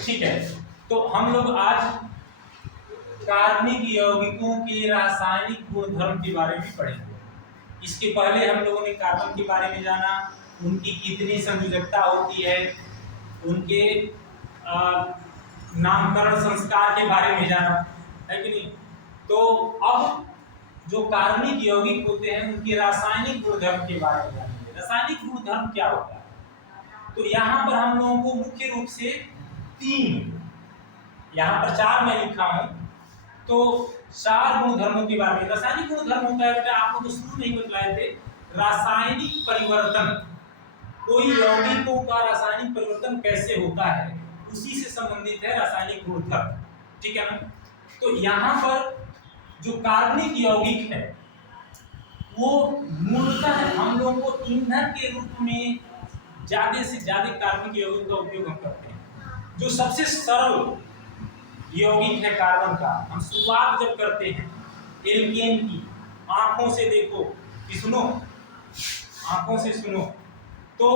ठीक है, तो हम लोग आज कार्बनिक यौगिकों के रासायनिक गुणधर्म के बारे में पढ़ेंगे। इसके पहले हम लोगों ने कार्बन के बारे में जाना, उनकी कितनी संयोजकता होती है, उनके नामकरण संस्कार के बारे में जाना, है कि नहीं। तो अब जो कार्बनिक यौगिक होते हैं उनके रासायनिक गुणधर्म के बारे में जानेंगे। रासायनिक गुणधर्म क्या होता है? तो यहाँ पर हम लोगों को मुख्य रूप से तीन, यहाँ पर चार मैं लिखा हूं, तो चार गुणधर्मों के बारे में। रासायनिक गुणधर्म होता है बेटा, आप लोग तो शुरू में ही बतलाए थे, रासायनिक परिवर्तन। कोई यौगिकों का रासायनिक परिवर्तन कैसे होता है उसी से संबंधित है रासायनिक गुणधर्म, ठीक है ना। तो यहाँ पर जो कार्बनिक यौगिक है वो मूलतः हम लोगों को ईंधन के रूप में ज्यादा से ज्यादा कार्बनिक यौगिक का उपयोग हम करते हैं। जो सबसे सरल यौगिक है कार्बन का, हम शुरुआत जब करते हैं एल्केन की, आंखों से देखो कि सुनो, आंखों से सुनो, तो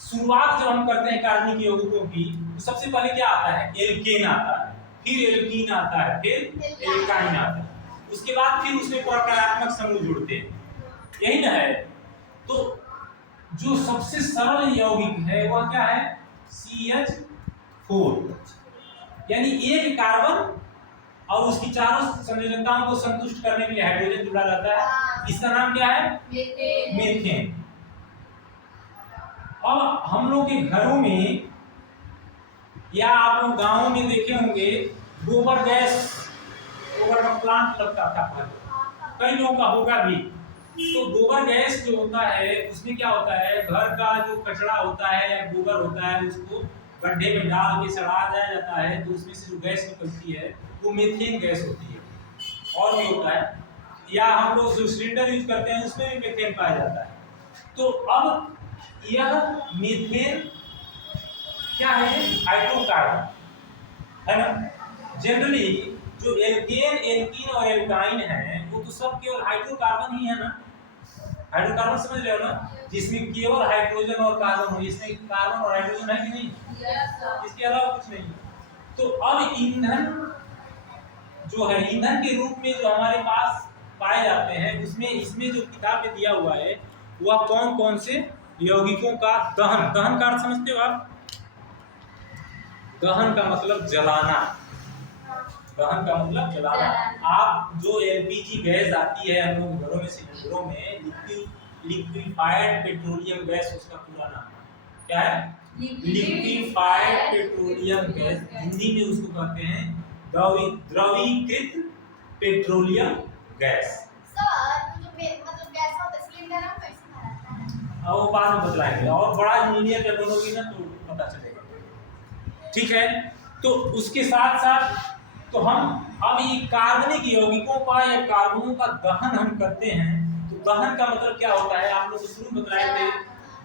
शुरुआत जब हम करते हैं कार्बनिक यौगिकों की तो सबसे पहले क्या आता है? एल्केन आता है, फिर एल्कीन आता है, फिर एल्काइन आता है, उसके बाद फिर उसमें प्रकारात्मक समूह जुड़ते हैं, यही ना है। तो जो सबसे सरल यौगिक है वह क्या है? CH4, यानी एक कार्बन और उसकी चारों संयोजकताओं को संतुष्ट करने के लिए हाइड्रोजन जुड़ा रहता है, इसका नाम क्या है? मीथेन। अब हम लोग के घरों में या आप लोग गाँवों में देखे होंगे गोबर गैस, गोबर का प्लांट लगता था, कई लोगों का होगा भी। तो गोबर गैस जो होता है उसमें क्या होता है, घर का जो कचरा होता है या गोबर होता है उसको गड्ढे में डाल के सड़ा दिया जाता है, तो उसमें से जो गैस निकलती है वो मीथेन गैस होती है। और भी होता है, या हम लोग जो सिलेंडर यूज करते हैं उसमें भी मीथेन पाया जाता है। तो अब यह मीथेन क्या है? हाइड्रोकार्बन है ना। जनरली जो एल्केन, एल्कीन और एल्काइन है वो तो सब केवल हाइड्रोकार्बन ही है ना। हाइड्रोकार्बन समझ रहे हो ना, जिसमें केवल हाइड्रोजन और कार्बन हो, इसमें कार्बन और हाइड्रोजन है कि नहीं? इसके अलावा कुछ नहीं। तो अब ईंधन जो है, ईंधन के रूप में जो हमारे पास पाए जाते हैं उसमें, इसमें जो किताब में दिया हुआ है वह कौन कौन से यौगिकों का दहन, दहन का अर्थ समझते हो आप? दहन का मतलब जलाना, दहन का मतलब जलाना। आप जो एलपीजी गैस आती है हम लोग घरों में, सिलेंडरों में, लिक्विफाइड पेट्रोलियम गैस उसका पूरा नाम क्या है? लिक्विफाइड पेट्रोलियम गैस, हिंदी में उसको कहते हैं द्रवीकृत पेट्रोलियम गैस। वो बाद में बतलाएंगे, और बड़ा इंजीनियर जब बनोगी ना तो पता चलेगा, ठीक है। तो उसके साथ साथ तो हम अब ये कार्बनिक यौगिकों का या कार्बनों का दहन हम करते हैं। तो दहन का मतलब क्या होता है? आप लोग शुरू में बताए थे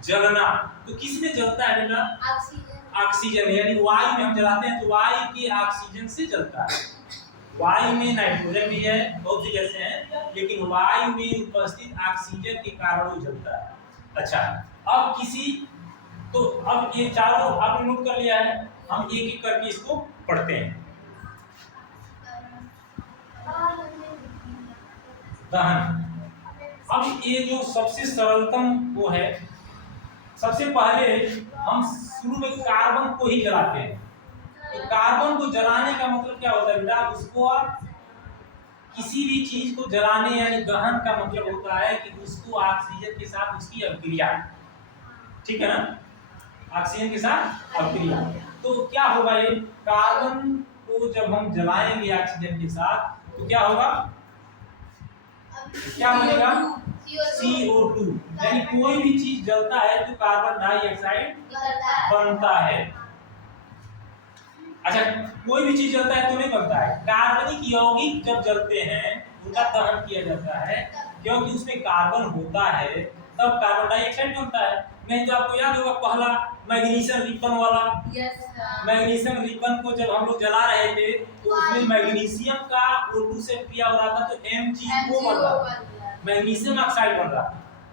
जलना। तो किसमें जलता है बेटा? ऑक्सीजन, यानी वायु में हम जलाते हैं तो वायु के ऑक्सीजन से जलता है। वायु में नाइट्रोजन भी है, बहुत सी गैसें हैं, लेकिन वायु में उपस्थित ऑक्सीजन के कारण वो जलता है। अच्छा, अब किसी, तो अब ये चारों आपने नोट कर लिया है, हम एक एक करके इसको पढ़ते हैं। दहन, अब ये जो सबसे सरलतम वो है, सबसे पहले हम शुरू में कार्बन को ही जलाते हैं। तो कार्बन को जलाने का मतलब क्या होता है बेटा? उसको आप किसी भी चीज को जलाने, यानी दहन का मतलब होता है कि उसको ऑक्सीजन के साथ उसकी अभिक्रिया, ठीक है ना, ऑक्सीजन के साथ अभिक्रिया। तो क्या होगा, ये कार्बन को जब हम जलाएंगे ऑक्सीजन के साथ तो क्या होगा? क्या बनेगा? CO2, यानी कोई भी चीज जलता है तो कार्बन डाइऑक्साइड बनता है। अच्छा, कोई भी चीज जलता है तो नहीं बनता है। कार्बनिक यौगिक जब जलते हैं उनका दहन किया जाता है, क्योंकि उसमें कार्बन होता है तब कार्बन डाइऑक्साइड बनता है। नहीं तो आपको याद होगा पहला मैग्नीशियम रिबन वाला, मैग्नीशियम रिबन को जब हम लोग जला रहे थे तो उसमें मैग्नीशियम का O2 से क्रिया हो रहा था तो MgO बन रहा, मैग्नीशियम ऑक्साइड बन रहा,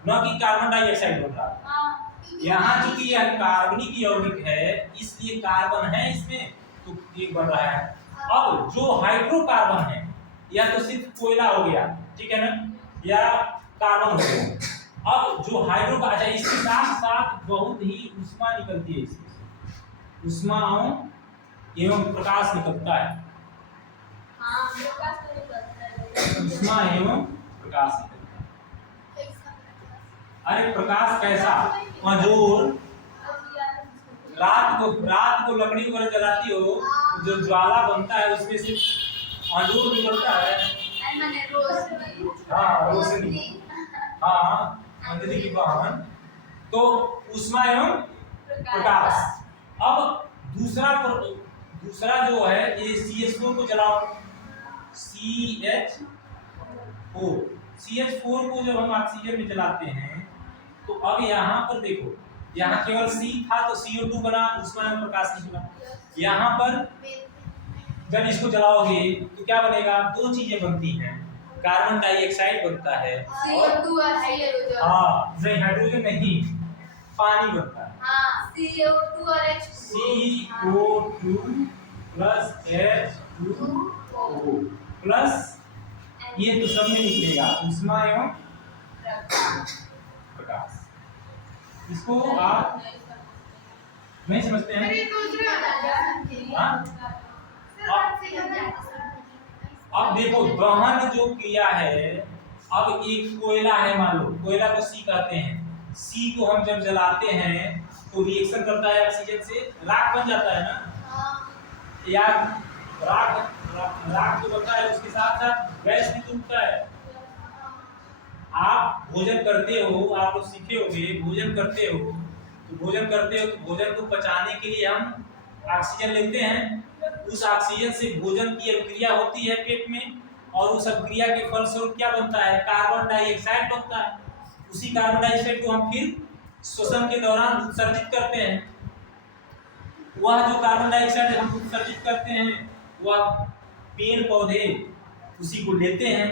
न कि कार्बन डाइऑक्साइड बन रहा। यहाँ चूंकि यह कार्बनिक यौगिक है इसलिए कार्बन है इसमें, तो एक बन रहा है। अब जो हाइड्रोकार्बन है या तो सिर्फ कोयला हो गया, ठीक है ना, या कार्बन हो गया। अब जो हाइड्रोकार्बन, अच्छा इसके साथ साथ बहुत ही ऊष्मा निकलती है इसमें, ऊष्मा एवं प्रकाश निकलता है। ऊष्मा एवं प्रकाश निकलता है। अरे प्रकाश कैसा? मजूर रात को लकड़ी वगैरह जलाती हो, जो ज्वाला बनता है उसमें से मजूर निकलता है। हाँ रोशनी, हाँ अंजलि की वाहन, तो ऊष्मा एवं प्रकाश। अब दूसरा जो है ये CH4 को जलाओ, CH4 को जब हम ऑक्सीजन में जलाते हैं तो अब यहाँ पर देखो, यहाँ केवल C था तो CO2 बना, ऊष्मा एवं प्रकाश निकला। यहाँ पर जब इसको जलाओगे तो क्या बनेगा? दो चीजें बनती हैं, कार्बन डाइऑक्साइड बनता है CO2 और हाइड्रोजन। हाँ नहीं, हाइड्रोजन नहीं, पानी बनता है। हाँ CO2 और CO2 प्लस H2O प्लस ये तो सब में निकलेगा ऊष्मा एवं प्रकाश। इसको आप नहीं समझते हैं? अब देखो दहन जो क्रिया है, अब एक कोयला है, मान लो कोयला को C कहते हैं, C को हम जब जलाते हैं तो रिएक्शन करता है ऑक्सीजन से, राख बन जाता है ना, या राख जो बनता है उसके साथ साथ गैस भी उठता है। आप भोजन करते हो, आप लोग सीखे होंगे, भोजन करते हो तो भोजन को पचाने के लिए हम ऑक्सीजन लेते हैं। उस ऑक्सीजन से भोजन की अभिक्रिया होती है पेट में, और उस अभिक्रिया के फलस्वरूप क्या बनता है? कार्बन डाइऑक्साइड बनता है। उसी कार्बन डाइऑक्साइड को हम फिर श्वसन के दौरान उत्सर्जित करते हैं। वह जो कार्बन डाइऑक्साइड हम उत्सर्जित करते हैं वह पेड़ पौधे उसी को लेते हैं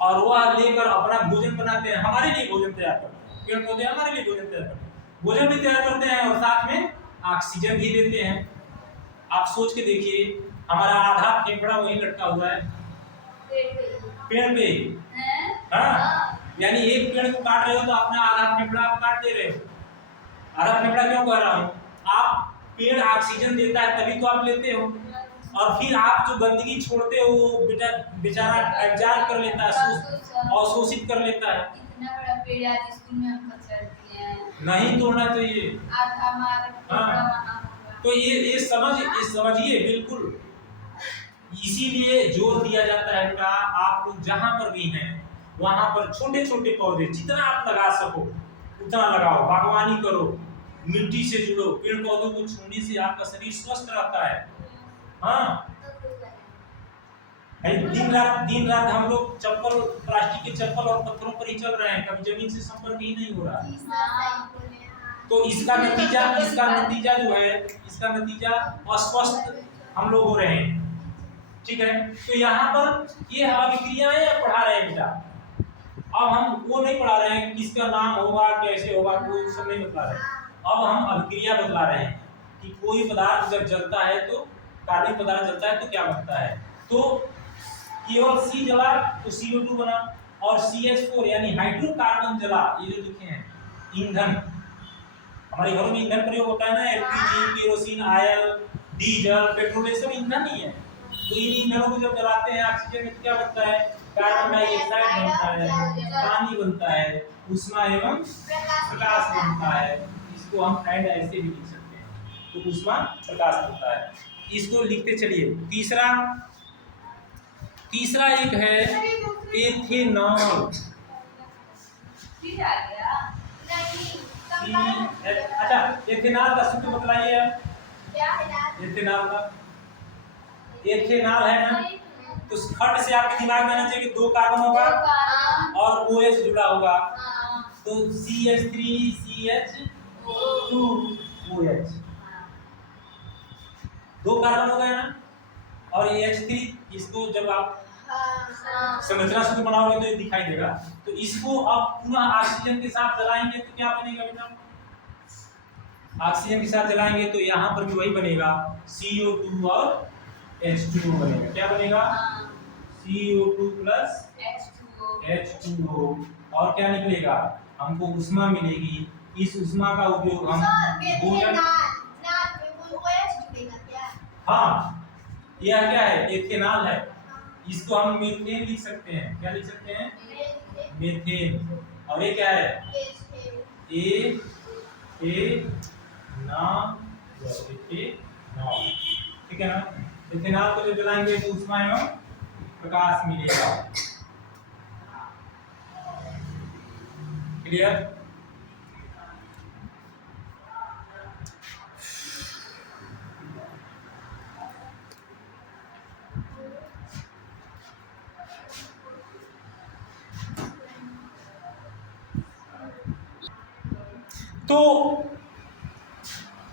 और वह लेकर अपना भोजन बनाते हैं, हमारे लिए भोजन तैयार करते हैं। पेड़ पौधे हमारे लिए भोजन तैयार करते हैं, भोजन भी तैयार करते हैं और साथ में ऑक्सीजन भी देते हैं। आप सोच के देखिए, हमारा आधा फेफड़ा वहीं लटका हुआ है पेड़ पे। हाँ, यानी एक पेड़ को काट रहे हो तो अपना आधा फेफड़ा आप काट दे रहे हो। आधा फेफड़ा क्यों कह रहा हूँ? आप पेड़ ऑक्सीजन देता है तभी तो आप लेते हो, और फिर आप जो गंदगी छोड़ते हो वो बेचारा एब्जॉर्ब कर लेता है, अवशोषित कर लेता है। इतना बड़ा पेड़ आज स्कूल में हम चढ़ते हैं, नहीं तोड़ना चाहिए। हाँ। तो ये समझिए बिल्कुल। इसीलिए जोर दिया जाता है बेटा, आप लोग जहाँ पर भी हैं वहाँ पर छोटे छोटे पौधे जितना आप लगा सको उतना लगाओ, बागवानी करो, मिट्टी से जुड़ो। पेड़ पौधों को छूने से आपका शरीर स्वस्थ रहता है। हाँ, दिन रात हम लोग चप्पल, प्लास्टिक के चप्पल और पत्थरों पर ही चल रहे हैं, कभी जमीन से संपर्क ही नहीं हो रहा है। तो इसका नतीजा जो है, इसका नतीजा अस्वस्थ हम लोग हो रहे हैं। ठीक है, तो यहाँ पर ये अभिक्रियाएं पढ़ा रहे हैं बेटा। अब हम वो नहीं पढ़ा रहे हैं किसका नाम होगा, कैसे होगा, कोई सब नहीं बता रहे। अब हम अभिक्रिया बतला रहे हैं कि कोई पदार्थ जब जलता है तो, कार्बनिक पदार्थ जलता है तो क्या बनता है। तो केवल C जला तो CO2 बना, और CH4 यानी हाइड्रोकार्बन जला, ये जो लिखे हैं ईंधन, हमारे घरों में ईंधन प्रयोग होता है ना, LPG, kerosene, oil, diesel, petrol, ये सब ईंधन ही है। तो इन ईंधनों को जब जलाते हैं ऑक्सीजन में तो क्या बनता है? कार्बन डाइऑक्साइड बनता है, पानी बनता है, ऊष्मा एवं प्रकाश बनता है। इसको हम एंड ऐसे भी लिख सकते हैं, तो ऊष्मा प्रकाश बनता है। इसको लिखते चलिए। तीसरा एक है एथेनॉल। अच्छा, एथेनॉल का सूत्र बतलाइए। एथेनॉल का एथेनॉल है ना, तो खट से आपके दिमाग में आना चाहिए कि 2 कार्बन होगा और OH जुड़ा होगा, तो CH3 CH2 OH, 2 कार्बन हो गए ना, और H3, इसको जब आप संरचना सूत्र बनाओगे तो ये दिखाई देगा। तो इसको आप पुनः ऑक्सीजन के साथ जलाएंगे तो क्या बनेगा बेटा? ऑक्सीजन के साथ जलाएंगे तो यहाँ पर भी वही बनेगा, CO2 और H2O बनेगा। क्या बनेगा? हाँ, CO2 प्लस H2O। H2O। और क्या निकलेगा? हमको उष्मा मिलेगी। इस उष्मा का उपयोग हम भोजन, हाँ, यह क्या है? एथेनॉल है। इसको हम मीथेन लिख सकते हैं। क्या लिख सकते हैं? मीथेन। और ये क्या है? एथेनॉल। ठीक है ना? एथेनॉल को जब जलाएंगे तो उष्मा एवं प्रकाश मिलेगा। क्लियर? तो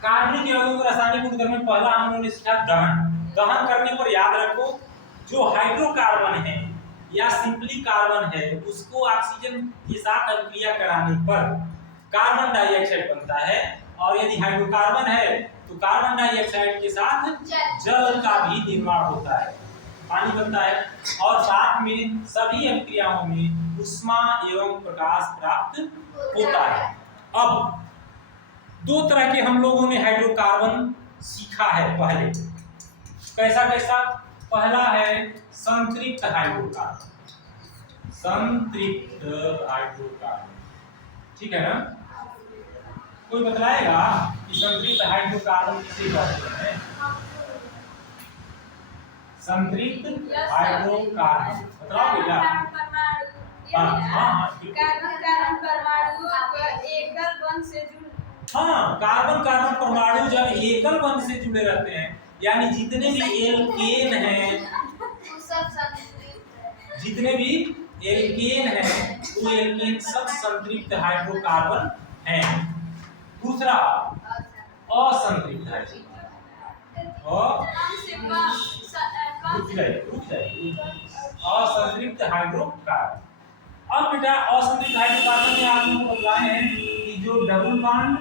कार्बनिक यौगिकों के रासायनिक गुणधर्म में पहला हम लोगों ने सीखा दहन। दहन करने पर याद रखो, जो हाइड्रोकार्बन है या सिंपली कार्बन है, उसको ऑक्सीजन के साथ अभिक्रिया कराने पर कार्बन डाइऑक्साइड बनता है। और यदि हाइड्रोकार्बन है तो कार्बन डाइऑक्साइड के साथ जल का भी निर्माण होता है, पानी बनता है। और साथ में सभी अभिक्रियाओं में उष्मा एवं प्रकाश प्राप्त होता है। अब दो तरह के हम लोगों ने हाइड्रोकार्बन सीखा है पहले। कैसा कैसा? पहला है संतृप्त हाइड्रोकार्बन। संतृप्त हाइड्रोकार्बन, ठीक है ना? कोई बतलाएगा कि संतृप्त हाइड्रोकार्बन किसे कहते हैं? संतृप्त हाइड्रोकार्बन बतलाओगे क्या? हाँ, कार्बन कार्बन परमाणु जब एकल बंध से जुड़े रहते हैं, यानी जितने भी एल्केन हैं, जितने भी एल्केन हैं, वो एल्केन सब संतृप्त हाइड्रोकार्बन हैं। दूसरा असंतृप्त हाइड्रोकार्बन। और रुक जाइए। असंतृप्त हाइड्रोकार्बन। अब बेटा असंतृप्त हाइड्रोकार्बन में आप लोग बताए हैं कि जो डबल बॉन्ड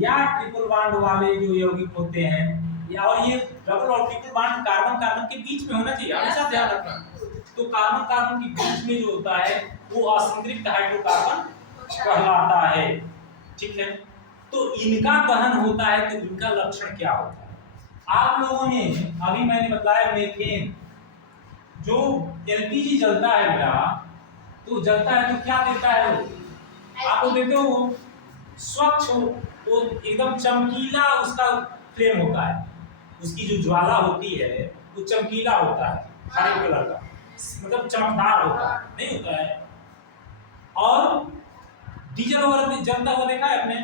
या ट्रिपल बॉन्ड वाले जो यौगिक होते हैं, या और ये डबल और ट्रिपल बॉन्ड कार्बन कार्बन के बीच में होना चाहिए, हमेशा ध्यान रखना। तो कार्बन कार्बन के बीच में जो होता है वो असंतृप्त हाइड्रोकार्बन कहलाता है। ठीक है? तो इनका दहन होता है तो इनका लक्षण क्या होता है? आप लोगों ने अभी मैंने बताया मीथेन, जो एलपीजी जलता है बेटा, तो जलता है तो क्या देता है वो? आपको देते हो स्वच्छ, वो एकदम चमकीला उसका फ्लेम होता है, उसकी जो ज्वाला होती है वो चमकीला होता है, हरे कलर का, मतलब चमकदार होता है, नहीं होता है? और डीजल वगैरह जलता हुआ देखा है आपने?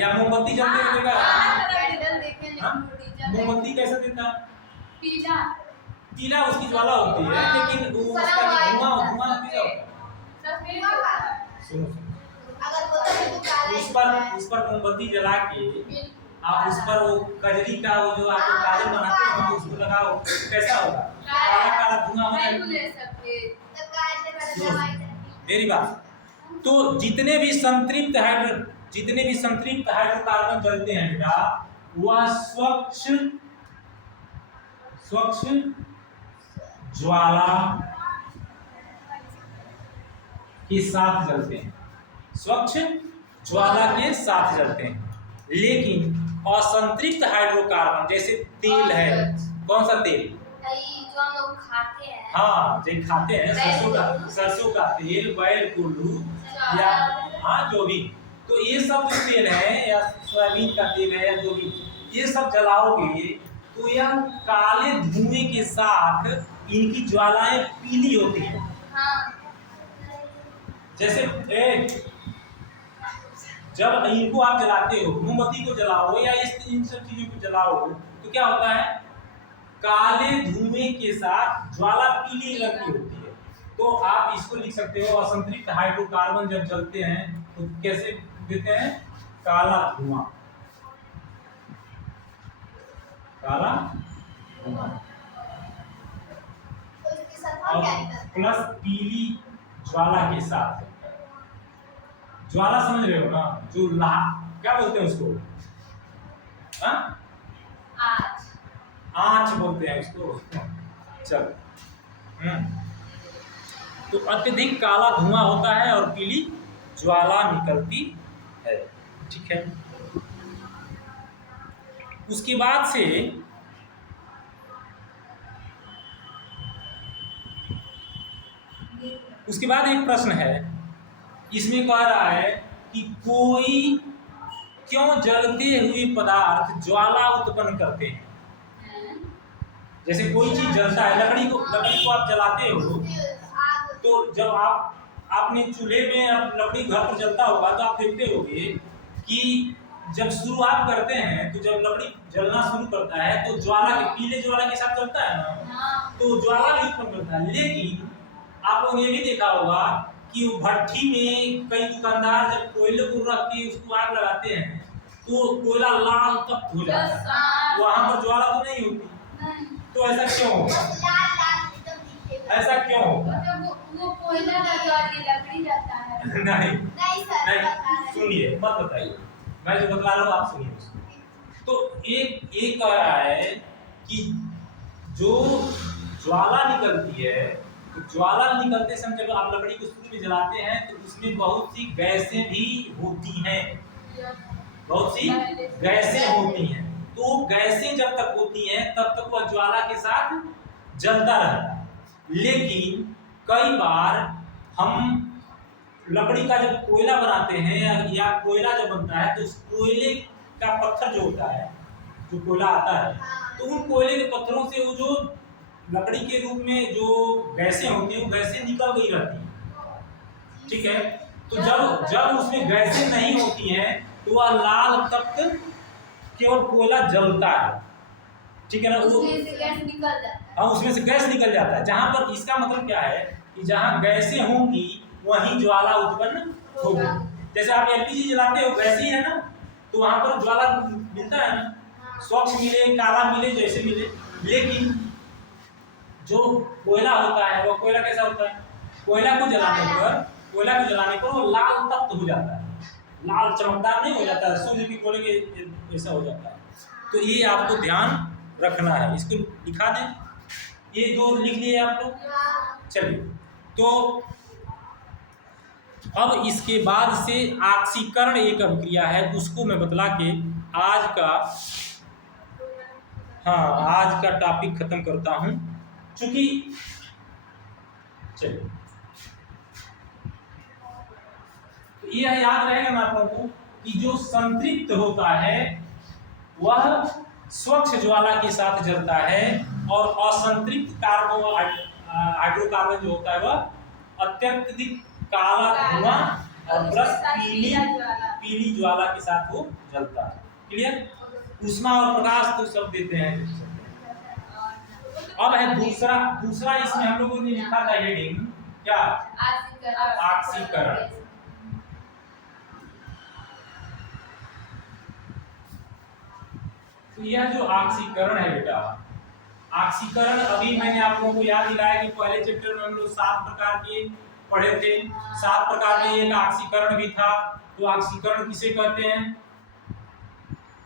या मोमबत्ती जलते हुए देखा है? मोमबत्ती कैसे देता? पीला उसकी ज्वाला होती है, लेकिन वो उसका धुआं कैसा होता है? सुनो, उस पर मोमबत्ती जला के आप उस पर वो कजरी का वो जो आप काजल बनाते हो तो उसको लगाओ, कैसा होगा? काला काला धुआं होता है। मेरी बात, तो जितने भी संतृप्त हाइड्रोकार्बन जलते हैं बेटा, वह स्वच्छ ज्वाला के साथ जलते हैं, स्वच्छ ज्वाला के साथ जलते हैं। लेकिन असंतृप्त हाइड्रोकार्बन जैसे तेल है, कौन सा तेल? जो हम लोग खाते हैं। हाँ, जो खाते हैं, सरसों का तेल, बैल कोल्हू, या हाँ जो भी, तो ये सब जो तेल है या सोयाबीन का तेल है या जो भी, ये सब जलाओगे तो यह काले धुएं के साथ इनकी ज्वालाएं पीली होती हैं। हाँ। जैसे जब इनको आप जलाते हो, मोमबत्ती को जलाओ या इन सब चीजों को जलाओ, तो क्या होता है? काले धुएं के साथ ज्वाला पीली रंग की होती है। तो आप इसको लिख सकते हो, असंतृप्त हाइड्रोकार्बन जब जलते हैं तो कैसे देते हैं? काला धुआं, काला धुआं, और प्लस पीली ज्वाला के साथ। ज्वाला समझ रहे हो ना, जो ला क्या बोलते हैं उसको, हाँ आज आँच बोलते हैं उसको। चल तो अत्यधिक काला धुआं होता है और पीली ज्वाला निकलती है, ठीक है। उसके बाद से उसके बाद एक प्रश्न है, इसमें कह रहा है कि कोई क्यों जलते हुए पदार्थ ज्वाला उत्पन्न करते हैं। जैसे कोई चीज जलता है, लकड़ी को आप जलाते हो, तो जब आपने चूल्हे में लकड़ी घर पर जलता होगा तो आप देखते होंगे कि जब शुरुआत करते हैं तो जब लकड़ी जलना शुरू करता है तो ज्वाला के पीले ज्वाला के साथ जलता है ना, तो ज्वाला भी उत्पन्न करता है। लेकिन आप लोगों ने ये भी देखा होगा कि वो भट्ठी में कई दुकानदार जब कोयले को रख के उसको आग लगाते हैं तो कोयला लाल तप्त हो जाता है, वहां पर ज्वाला तो नहीं होती। तो ऐसा क्यों होगा, ऐसा क्यों होगा? वो कोयला लकड़ी जाता है। नहीं सुनिए, मत बताइए, मैं जो बता रहा हूँ आप सुनिए उसको। तो एक कह रहा है कि जो ज्वाला निकलती है, तो ज्वाला निकलते समय जब आप लकड़ी को शुरू में जलाते हैं तो उसमें बहुत सी गैसें भी होती हैं, बहुत सी गैसें होती हैं। तो गैसें जब तक होती हैं तब तक वह ज्वाला के साथ जलता रहता है। लेकिन कई बार हम लकड़ी का जब कोयला बनाते हैं या कोयला जब बनता है तो उस कोयले का पत्थर जो होता है, जो कोयला आता है, तो उन कोयले के पत्थरों से वो जो लकड़ी के रूप में जो गैसें होती हैं वो गैसें निकल गई रहती हैं, ठीक है। तो जब उसमें गैसें नहीं होती हैं तो वह लाल तप्त केवल कोयला जलता है, ठीक है ना, उसमें से गैस निकल जाता है। हाँ, उसमें से गैस निकल जाता है। जहां पर इसका मतलब क्या है कि जहां गैसें होंगी वहीं ज्वाला उत्पन्न होगी। जैसे आप एलपीजी जलाते हो, गैस ही है ना, तो वहां पर ज्वाला मिलता है ना, स्वच्छ मिले काला मिले जैसे मिले। लेकिन जो कोयला होता है वो कोयला कैसा होता है, कोयला को जलाने पर वो लाल तप्त हो जाता है, लाल चमकदार नहीं हो जाता है, सूर्य के कोयले के ऐसा हो जाता है। तो ये आपको ध्यान रखना है, इसको लिखा दें, ये दो लिख लिए आप लोग। चलिए, तो अब इसके बाद से ऑक्सीकरण एक अभिक्रिया है, उसको मैं बतला के आज का टॉपिक खत्म करता हूं। चूंकि चलिए तो यह याद रहेगा ना आप लोगों को कि जो संतृप्त होता है वह स्वच्छ ज्वाला के साथ जलता है और असंतृप्त हाइड्रोकार्बन जो होता है वह अत्यधिक काला धुआं और प्लस पीली ज्वाला के साथ वो जलता है। क्लियर? ऊष्मा और प्रकाश तो सब देते हैं। अब है दूसरा इसमें हम लोगों ने लिखा था हेडिंग क्या, ऑक्सीकरण। तो यह जो ऑक्सीकरण है बेटा, ऑक्सीकरण अभी मैंने आप लोगों को याद दिलाया कि पहले चैप्टर में हम लोग 7 प्रकार के पढ़े थे। 7 प्रकार में एक ऑक्सीकरण भी था। तो ऑक्सीकरण किसे कहते हैं,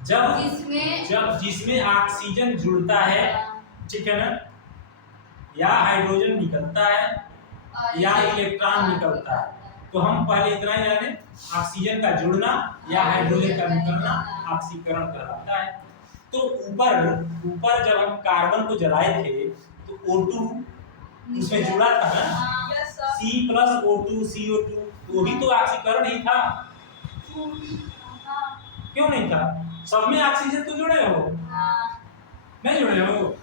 जब जिसमें ऑक्सीजन जुड़ता है, ठीक है ना, या हाइड्रोजन निकलता है या इलेक्ट्रॉन निकलता है। तो हम पहले इतना ही जाने, ऑक्सीजन का जुड़ना या हाइड्रोजन का निकलना ऑक्सीकरण कहलाता है। तो ऊपर जब हम कार्बन को जलाए थे तो O2 उसमें जुड़ा था ना, C+O2 CO2, वो भी तो ऑक्सीकरण ही था, क्यों नहीं था? सब में ऑक्सीजन तो जुड़े हो, नहीं जुड़े हो?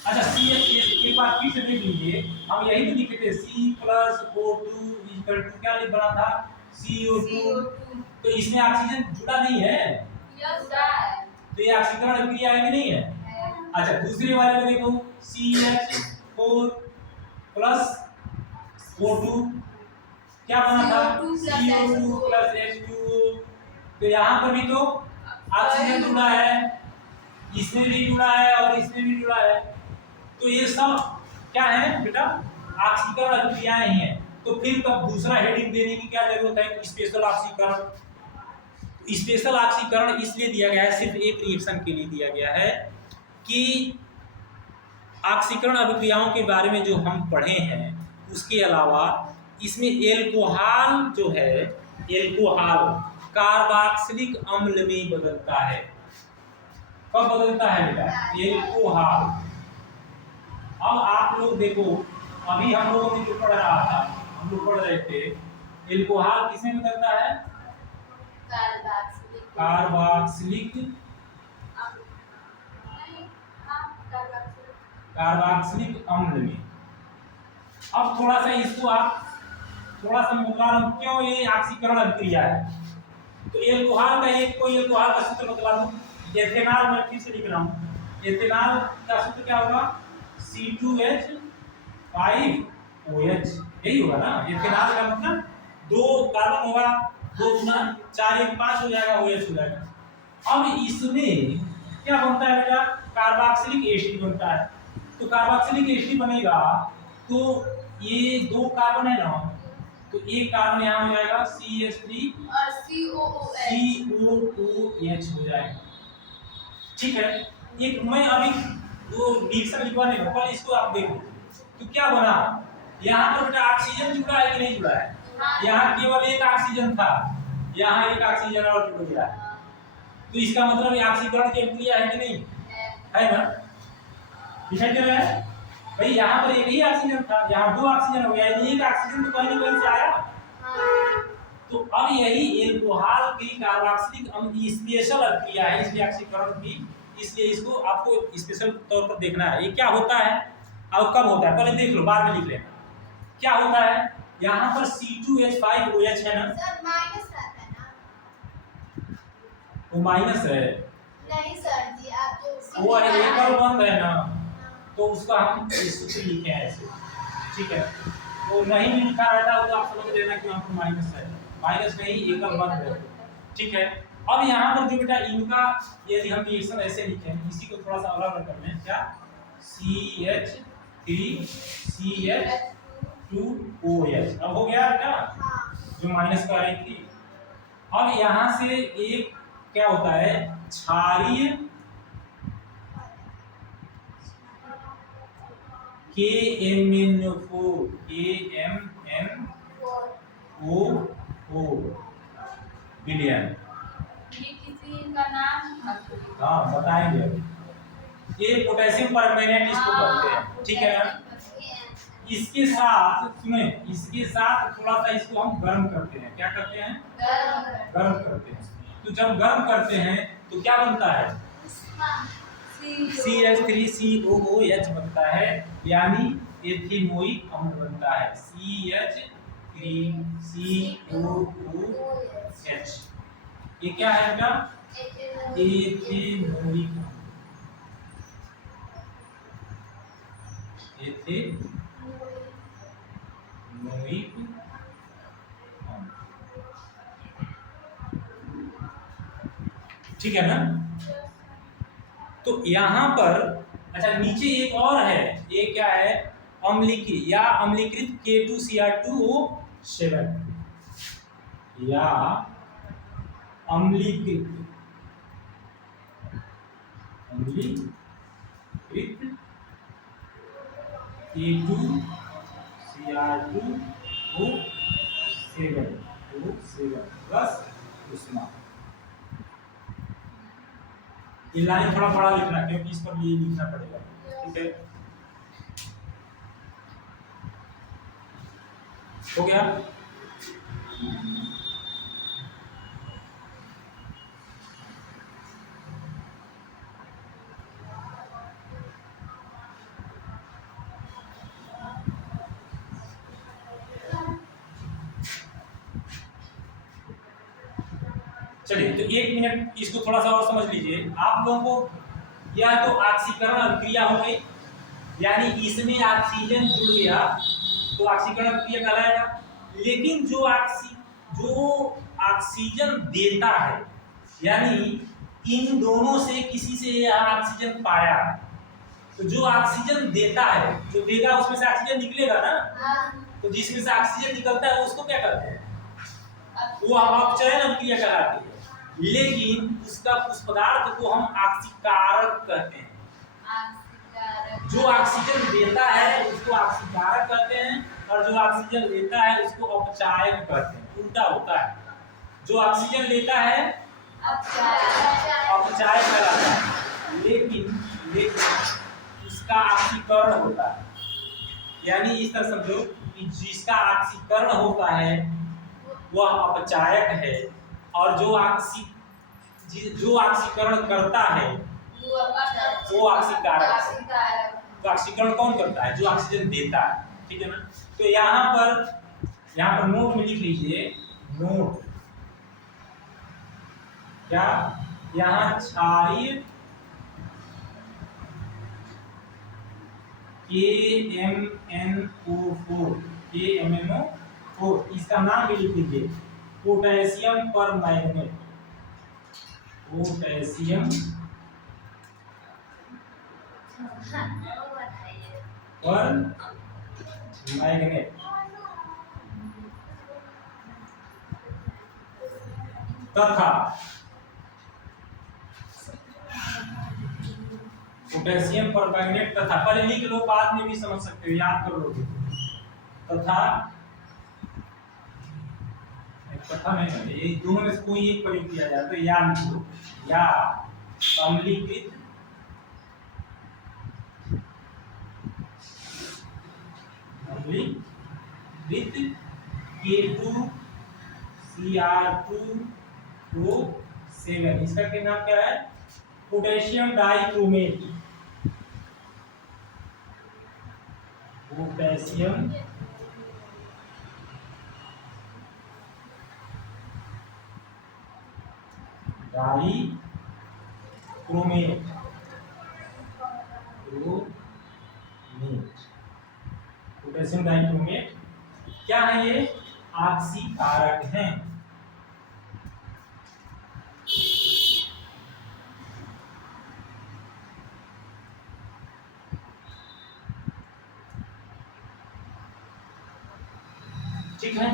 अच्छा, एक बार फिर से देख लीजिए, हम यही तो लिखे थे C+O2 क्या लिख बना था, CO2। तो इसमें ऑक्सीजन जुड़ा नहीं है, तो ये ऑक्सीकरण अभिक्रिया है कि नहीं है? अच्छा, दूसरे वाले में देखो, CH4 प्लस O2 क्या बना था, CO2 प्लस H2O। तो यहाँ पर भी तो ऑक्सीजन जुड़ा है, इसमें भी जुड़ा है और इसमें भी जुड़ा है। तो ये सब क्या है बेटा, ऑक्सीकरण अभिक्रियाएं ही हैं। तो फिर तब दूसरा हेडिंग देने की क्या जरूरत है? स्पेशल ऑक्सीकरण। स्पेशल ऑक्सीकरण इसलिए दिया गया है, सिर्फ एक रिएक्शन के लिए दिया गया है कि ऑक्सीकरण अभिक्रियाओं के बारे में जो हम पढ़े हैं उसके अलावा इसमें एल्कोहल जो है, एल्कोहल कार्बोक्सिलिक अम्ल में बदलता है। कब बदलता है बेटा? एल्कोहल। अब आप लोग देखो, अभी हम लोगों ने जो पढ़ रहा था, हम लोग पढ़ रहे थे एल्कोहल किसमें बदलता है? कार्बोक्सिलिक कार्बोक्सिलिक अम्ल में। अब थोड़ा सा इसको आप थोड़ा सा बता रहा हूं क्यों ये ऑक्सीकरण अभिक्रिया है। तो एल्कोहल का एक कोई एल्कोहल का सूत्र बता दूं, एथेनॉल मैं फिर से लिख रहा हूं। एथेनॉल का सूत्र क्या होगा? C2H5OH, यही होगा ना? एथेनॉल का मतलब 2 कार्बन होगा, 2 गुना 4 1 5 हो जाएगा, OH हो जाएगा। अब इसमें क्या बनता है बेटा? कार्बोक्सिलिक एसिड बनता है। तो कार्बोक्सिलिक एसिड बनेगा तो ये 2 कार्बन है ना, तो एक कार्बन यहाँ हो जाएगा CH3 और COOH हो जाएगा। ठीक है, एक मैं अभी वो रिएक्शन लिखवाने को, पर इसको आप देखो तो क्या बना। यहाँ पर बेटा ऑक्सीजन जुड़ा है कि नहीं जुड़ा है? यहाँ केवल एक ऑक्सीजन था, यहाँ एक ऑक्सीजन और जुड़ गया। तो इसका मतलब ये ऑक्सीकरण की अभिक्रिया है कि नहीं? है ना? दिखाई दे रहा है भाई? यहाँ पर एक ही ऑक्सीजन था, यहाँ 2 ऑक्सीजन हो गया, एक ऑक्सीजन तो कहीं ना कहीं से आया। तो अब यही एल्कोहल की कार्बोक्सिलिक अम्ल स्पेशल अभिक्रिया है इसलिए ऑक्सीकरण की, इसलिए इसको आपको स्पेशल तौर पर देखना है। ये क्या होता है और कब होता है पहले देख लो, बाद में लिख लेना। क्या होता है? यहाँ पर C2H5OH है ना, सर माइनस रहता है ना? वो माइनस है। नहीं सर जी, आप जो वो एकल बंद है ना, तो उसका हम सूत्र लिखे हैं ऐसे। ठीक है, तो नहीं भी लिखा रहता है तो आप समझ लेना कि वहाँ पर माइनस है, माइनस नहीं एकल बंद है। ठीक है, अब यहाँ पर जो बेटा इनका यदि हम रिएक्शन ऐसे लिखें, इसी को थोड़ा सा अलग कर लें, क्या? CH3CH2OH। अब हो गया बेटा जो माइनस का रही थी। अब यहाँ से एक क्या होता है? क्षारीय KMNO विलियन। ये किसी का नाम हाँ बताएंगे अभी। ये पोटेशियम परमैंगनेट इसको कहते हैं। ठीक है ना? इसके साथ सुने, इसके साथ थोड़ा सा इसको हम गर्म करते हैं। क्या करते हैं? गर्म करते हैं। तो जब गर्म करते हैं तो क्या बनता है? CH3COOH बनता है, यानी एथिनोइक अम्ल बनता है। CH3COOH। ये क्या है बेटा? एथिनोइक अम्ल। ठीक है ना? तो यहाँ पर अच्छा नीचे एक और है, ये क्या है? अम्लीकृत या अम्लीकृत K2Cr2O7 या अम्लीकृत K2Cr2O7 प्लस उष्मा। ये लाइन थोड़ा बड़ा लिखना क्योंकि इस पर ये लिखना पड़ेगा। ठीक है, हो गया? चलिए तो 1 मिनट इसको थोड़ा सा और समझ लीजिए। आप लोगों को या तो ऑक्सीकरण अभिक्रिया हो गई, यानी इसमें ऑक्सीजन जुड़ गया तो ऑक्सीकरण अभिक्रिया कहलाएगा। लेकिन जो ऑक्सीजन देता है, यानी इन दोनों से किसी से यह ऑक्सीजन पाया, तो जो ऑक्सीजन देता है, जो देगा उसमें से ऑक्सीजन निकलेगा ना, तो जिसमें से ऑक्सीजन निकलता है उसको क्या कहते हैं? वो अपचयन अभिक्रिया कहलाती है। लेकिन उसका उस पदार्थ को हम ऑक्सीकारक कहते हैं। जो ऑक्सीजन देता है उसको ऑक्सीकारक कहते हैं और जो ऑक्सीजन लेता है उसको अपचायक कहते हैं। उल्टा होता है, जो ऑक्सीजन लेता है अपचायक कहलाता है, लेकिन उसका ऑक्सीकरण होता है। यानी इस तरह समझो कि जिसका ऑक्सीकरण होता है वह अपचायक है और जो ऑक्सीकरण करता है वो ऑक्सीकारक है। तो ऑक्सीकरण कौन करता है? जो ऑक्सीजन देता है। ठीक है ना? तो यहाँ पर नोट में लिख लीजिए, नोट क्या, यहाँ क्षारीय KMnO4 इसका नाम भी लिख लीजिए, पोटेशियम परमैंगनेट। पोटेशियम परमैंगनेट तथा पोटेशियम परमैंगनेट तथा, पहले लिख लो बाद में भी समझ सकते हो, याद कर लोगे। तथा नहीं है, ये दोनों में से कोई एक प्रयोग किया जाए तो या लिख लो, या अम्लीकृत K2Cr2O7, इसका क्या नाम क्या है? Potassium dichromate. Potassium dichromate potassium dichromate क्या है? ये ऑक्सीकारक है। ठीक है।